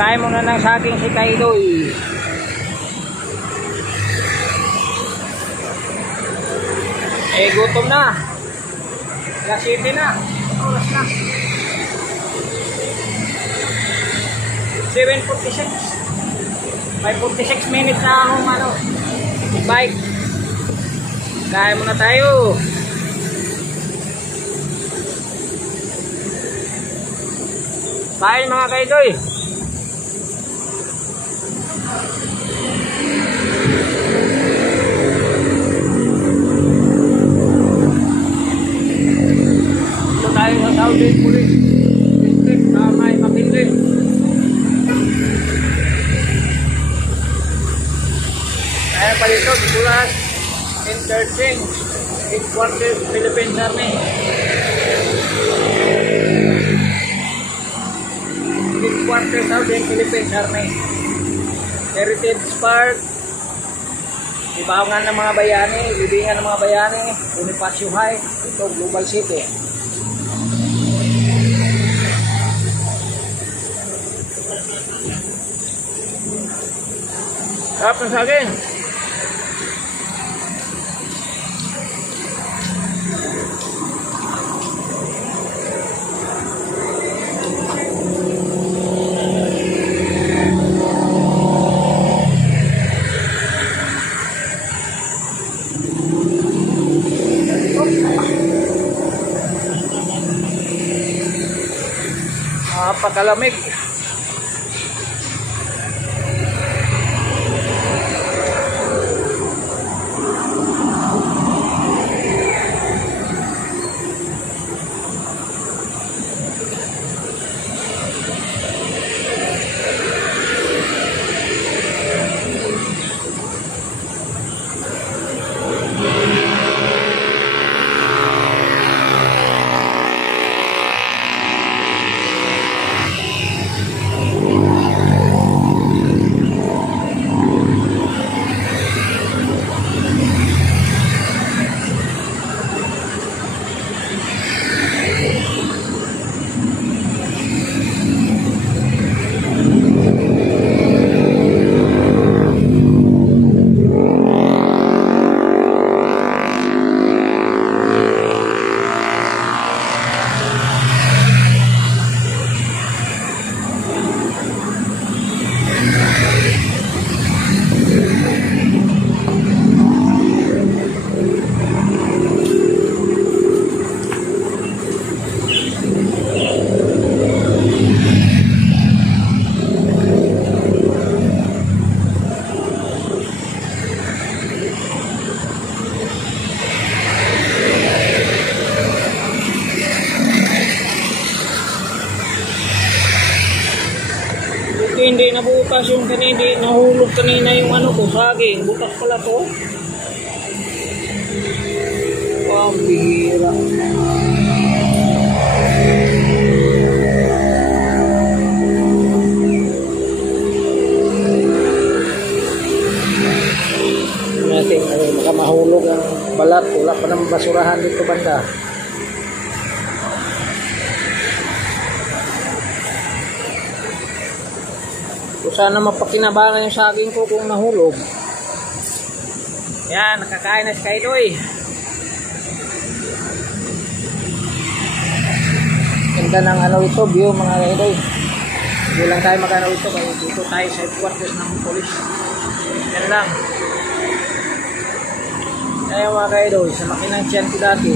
Kain muna ng saging si Kaidoy. Eh, gutom na. Alas 7 na. Oras na. 7:46. 5:46 minutes na akong bike. Kain muna tayo. Kain mga Kaidoy. Ito tayo sa Saudi Police District sa May Makindi. Kaya pa dito, Bikulas Interchange, Headquarters, Philippines Army. Headquarters Saudi Philippines Army. Heritage Park, Ibawangan ng mga bayani, Libingan ng mga bayani, Bonifacio High, ito Global City. Sarap ng saging. Napakalamig. Hindi nabutas yung kanina, nahulog kanina yung ko, saging, butas pala to. Pambira. Natin, baka mahulog ang balat, wala pa ng basurahan dito banda. Sana mapakinabangan yung saging ko kung nahulog. Yan, nakakain na si Kaidoy. Ganda ng ito, view mga Kaidoy. Hindi lang tayo ito, kaya dito tayo sa headquarters ng police. Yan lang. Ngayon mga Kaidoy, sa makinang tiyan ko dati.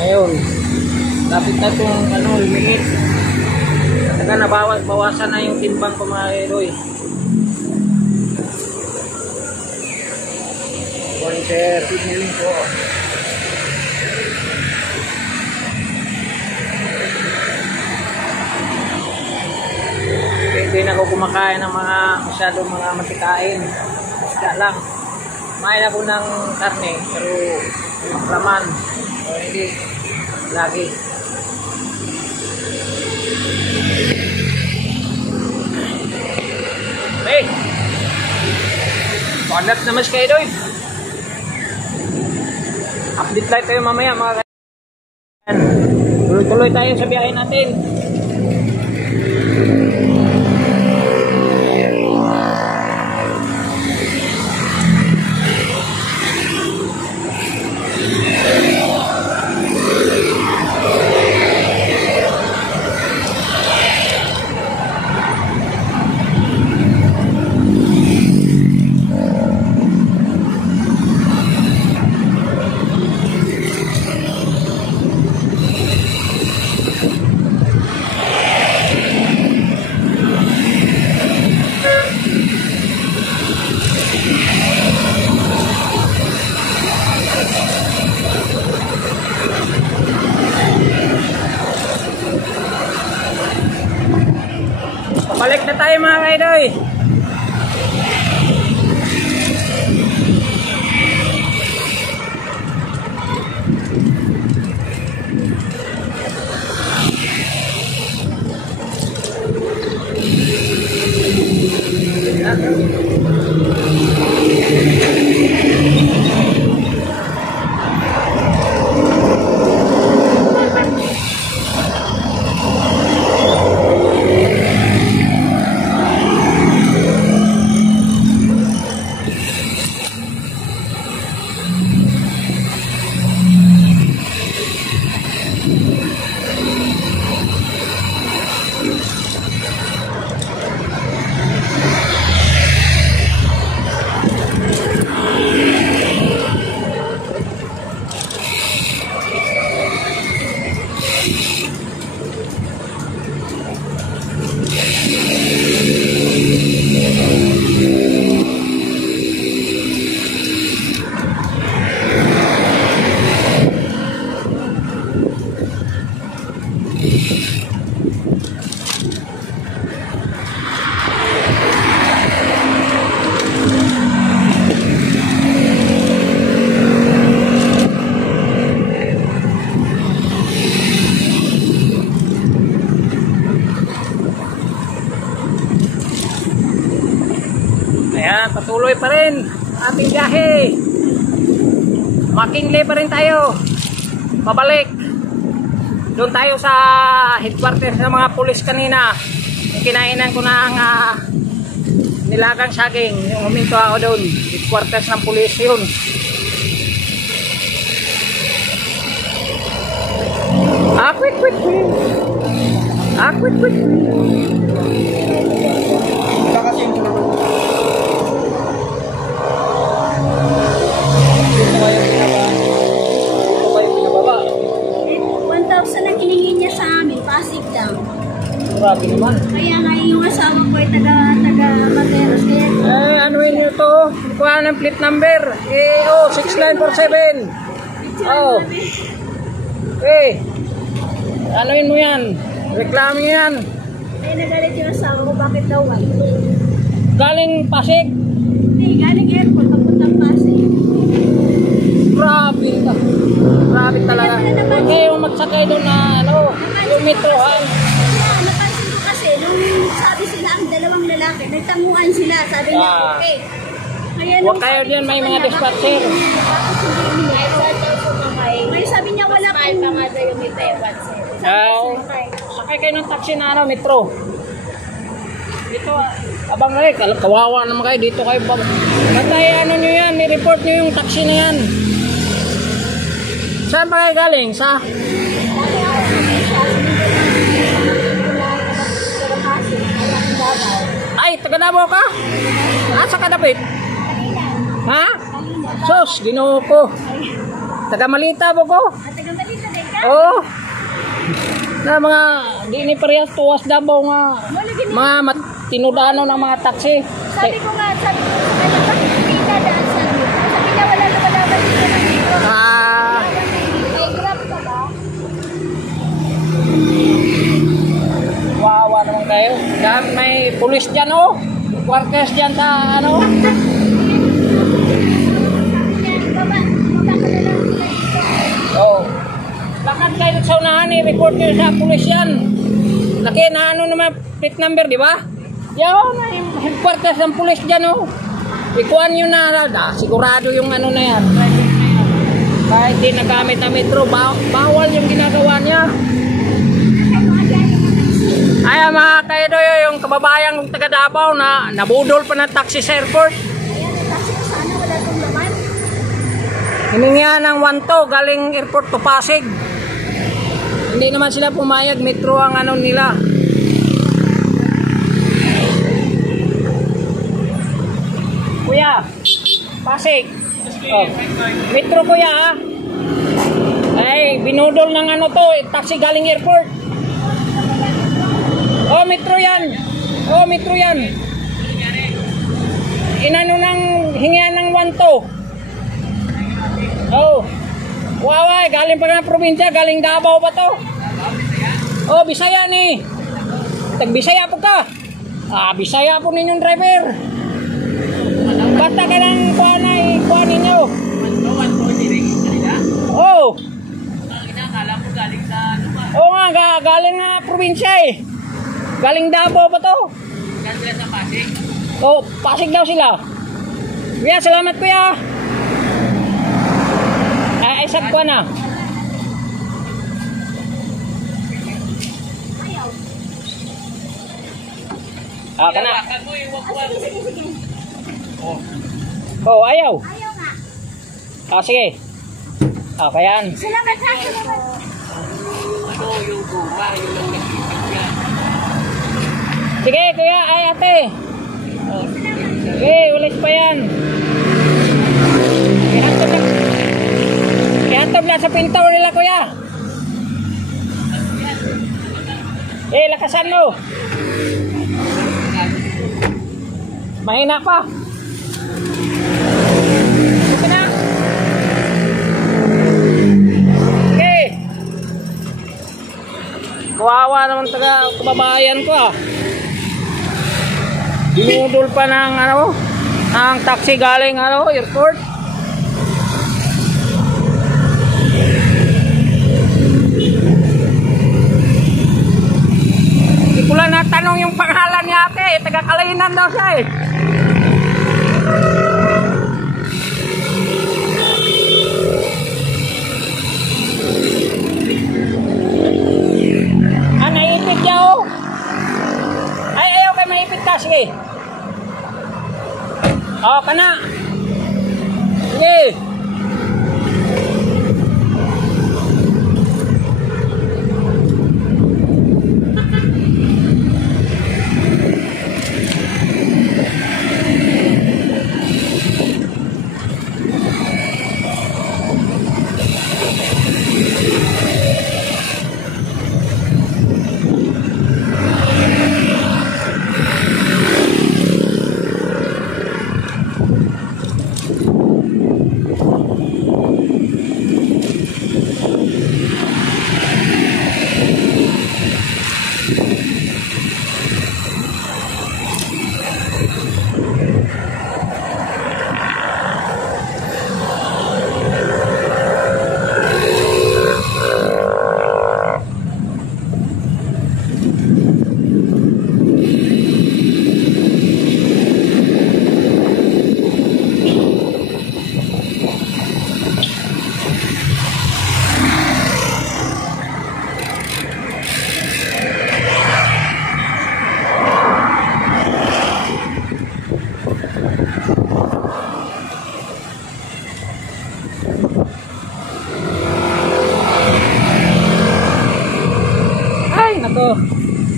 Ngayon, lapit na itong lumiit. Saka bawasan na yung timbang ko mga Kaidoy. Morning sir, good morning po. Hindi na ako kumakain ng masyadong mga matikain. Isda lang. Kumain ako ng karne, pero laman. O hindi, lagi. Hey! Pagat naman si Kaidoy. Update light tayo mamaya mga kaibigan. Tuloy-tuloy tayo sa biyahe natin. Balik na tayo mga kaidoy. Ayan, patuloy pa rin ating biyahe. Makinglay pa rin tayo. Pabalik. Doon tayo sa headquarters ng mga pulis kanina. Kinainan ko na ang nilagang saging. Yung huminto ako doon. Headquarters ng pulis yun. Quick. Quick. Wala kasing pinababa. 1,000 ang hiningi niya sa amin, Pasig daw. Grabe naman. Kaya nga yung asawa ko ay taga Materos. Kaya Ano yun nyo to? Kuha ng plate number. 6947. Oh. Ano yun mo yan? Reklamo yan. ay nagalit yung asawa ko, bakit daw white? Galing Pasig. Hindi, galing airport, papuntang Pasig. Grabe ka. Grabe talaga. Huwag kayong magsakay doon na yung metrohan. Kaya napansin ko kasi, nung sabi sila ang dalawang lalaki, nagtanguan sila, sabi niya, okay. Kaya Huwag kayo dyan, may mga dispatcher. May sabi niya wala pong Sakay kayo ng taxi na metro. Dito, abang kawawa naman kayo. Dito kayo matay, nyo yan, i-report nyo yung taxi na yan. Saan ba kayo galing? Sa? Ay, taga Davao ka? Sa Kadapit? Ha? Sos, ginoo ko. Taga Malita po ko? taga-balita din ka? Oo. Na mga di ni parehas tuwas Davao nga mga tinudano ng mga taxi. Sabi ko nga, sabi ko sa kanya, bakit hindi ka daan sa dito? Sabi niya, wala lumalaban dito ng dito. Eh, grab ka ba? Wawa naman kayo. Dahil may pulis dyan Quarters dyan sa Baba ka na lang sila dito. Lakad kayo sa unahan, i-report nyo sa pulis yan. Laki na naman plate number, di ba? Yan, headquarters ng pulis dyan Ikuan nyo na, sigurado yung na yan. Kahit di nagamit ang metro, bawal yung ginagawa niya. Ay, mga kaidoy, yung kababayang taga Davao na nabudol pa ng taxi sa airport. Ayan, taxi ko sana, wala itong laman. Hiningihan ng 1 galing airport to Pasig. Hindi naman sila pumayag, metro ang nila. Kuya, Pasig. Metro kuya ha. Ay, binudol ng taxi galing airport. Metro yan. Inano ng hingian ng 1 Waway, galing pa ng probinsya, galing Davao pa to. Bisaya ni. Tag-Bisaya po ka. Bisaya po ninyong driver. Basta ka ng kuha na, kuha ninyo. Oo. Oo nga, galing na probinsya eh. Galing Davao pa to. Galing sa Pasig. Oo, Pasig daw sila. Kuya, salamat kuya. Ay, sab ko na. Kana. Sige. Oh, ayaw. Ayaw nga. Sige. Kayan. Salamat ha. Salamat. Sige, kuya, ay ate. Sige, ulis pa yan. Ihantog lang sa pinto nila, kuya. Lakasan mo. Mahina pa. Okay na. Okay. Kawawa naman taga kababayan ko ah. Dinudol pa ng ang taxi galing airport. Hindi ko lang natanong yung pangalan niya ate, taga Kalahinan daw siya eh. Naipit niya oh. Ay, ayaw kayo maipit ka, sige. Kana. Sige.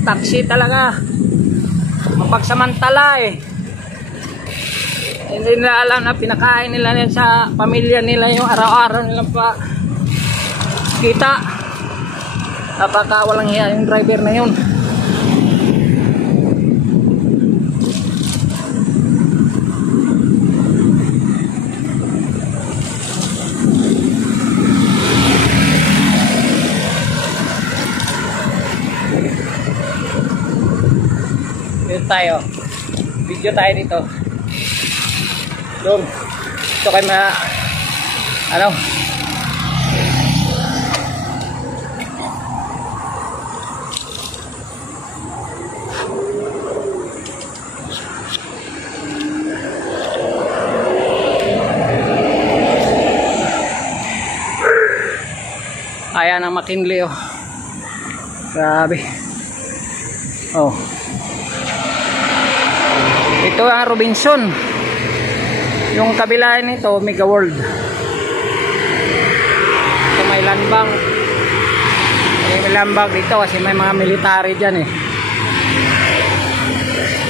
Taxi talaga mapagsamantala eh. Hindi nila alam na pinakain nila sa pamilya nila yung araw-araw nilang pa kita. Napaka walang hiya yung driver na yun. Tayo video tayo dito doon ito kayo ayan ang McKinley oh. Grabe oh. Ito ang Robinson. Yung kabila nito, Mega World. Ito may landbank. May landbank dito kasi may mga military dyan eh.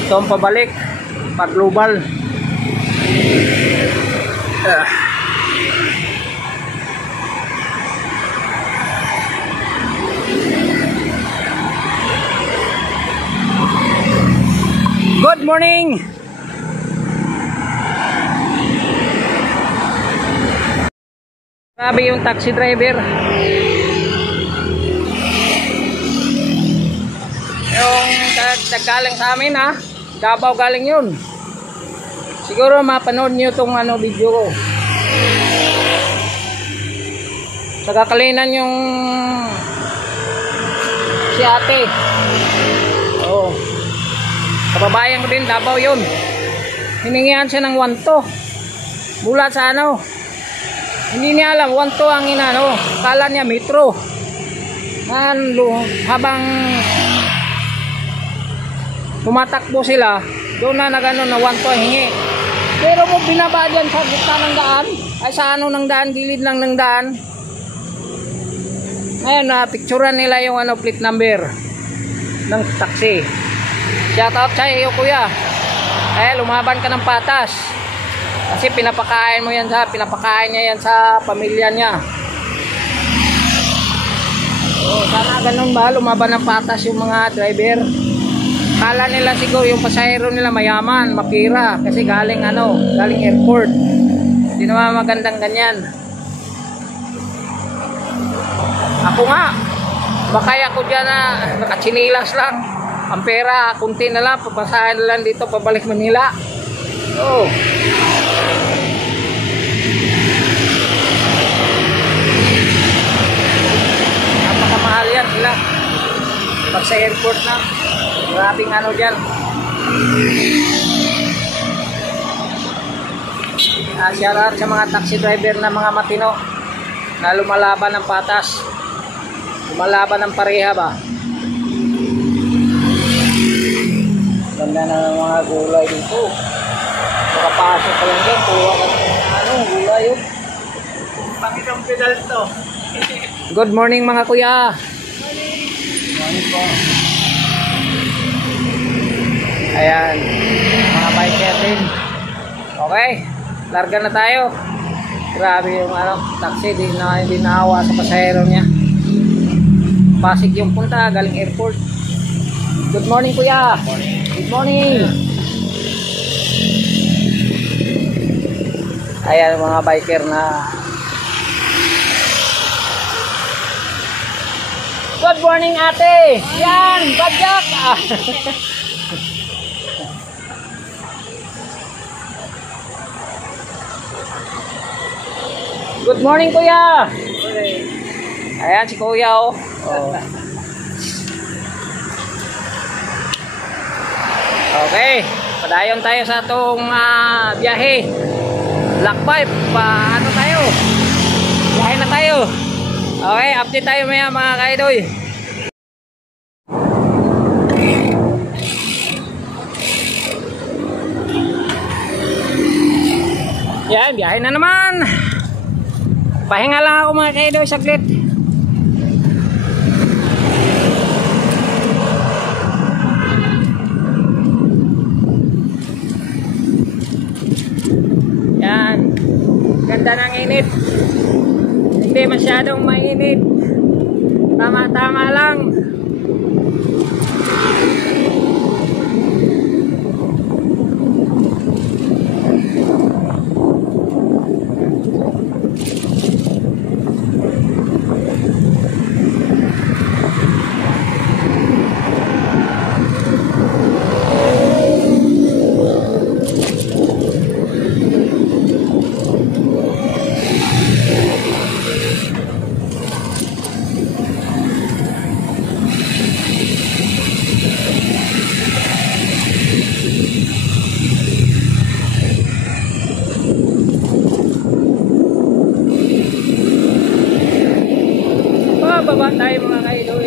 Ito ang pabalik. Pag global. Good morning. Grabe yung taxi driver. Yung naggaling sa amin ha. Davao galing yun. Siguro mapanood nyo itong video ko. Nagkakalinan yung si ate. Oo. Kababayan ko din, Davao yun. Hiningihan siya ng 1-2. Mula sa hindi niya alam, 1-2 ang kala niya metro. Habang tumatakbo sila, doon na na 1-2 hingi. Pero mo binaba dyan sa gitna ng daan, ay sa ng daan, gilid lang ng daan. Ngayon picturean nila yung plate number ng taxi. Shout out sa iyo kuya. Lumaban ka ng patas. Kasi pinapakain niya yan sa pamilya niya. Sana ganun ba, lumaban ng patas yung mga driver. Kala nila siguro yung pasahero nila mayaman, mapira kasi galing airport. Hindi naman magandang ganyan. Ako nga, bakaya ko dyan na nakatsinilas lang. Ang pera, kunti na lang, papasahin na lang dito, pabalik Manila. Napakamahal yan sila. Pag sa airport na, maraming dyan. Shoutout sa mga taxi driver na mga matino na lumalaban ng patas. Lumalaban ng pareha ba? Ganda na ng mga gulay dito. Makapasok ka lang dyan. Kuha ka ng gulay yun. Pakitang pedal to. Good morning mga kuya. Morning po. Ayan, mga biker din. Okay, larga na tayo. Grabe yung taxi, hindi naawa sa pasahero niya. Pasig yung punta, galing airport. Good morning kuya. Good morning. Ayan mga biker na. Good morning ate. Yan, badyak. Good morning kuya. Ayan si kuya Okay, padayon tayo sa itong biyahe. Black pipe, tayo? Biyahe na tayo. Okay, update tayo maya mga kaidoy. Yan, biyahe na naman. Pahinga lang ako mga kaidoy, saglit. Yan, ganda ng init. Hindi masyadong mainit. Tama-tama lang. Baba tayo mga kaidol.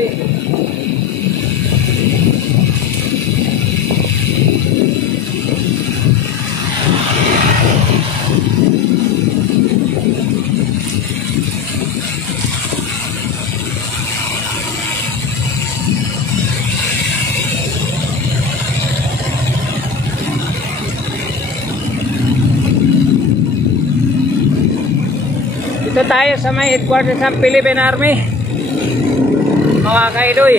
Dito tayo sa may headquarters ng Philippine Army. Mga kaidoy.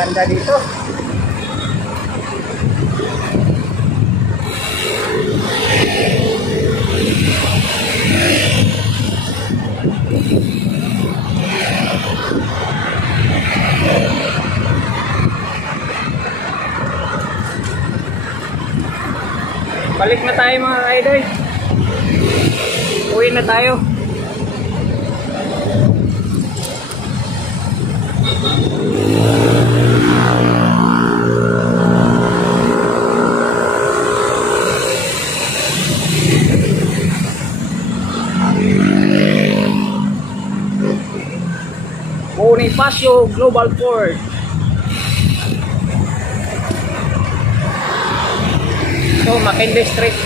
Ganda dito. Balik na tayo mga rider. Uwi na tayo. Bonifacio Global Port. So, Makinde Street.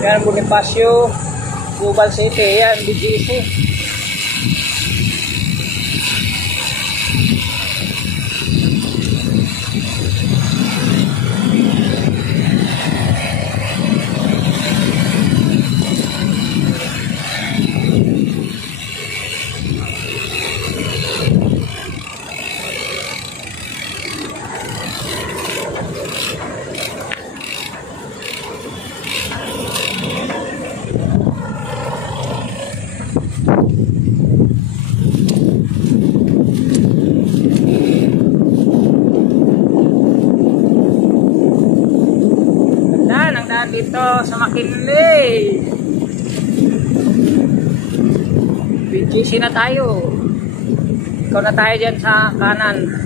Yan, Bonifacio Global City. Yan, BGC. Dito sa Makinde. BGC na tayo. Ikaw na tayo dyan sa kanan.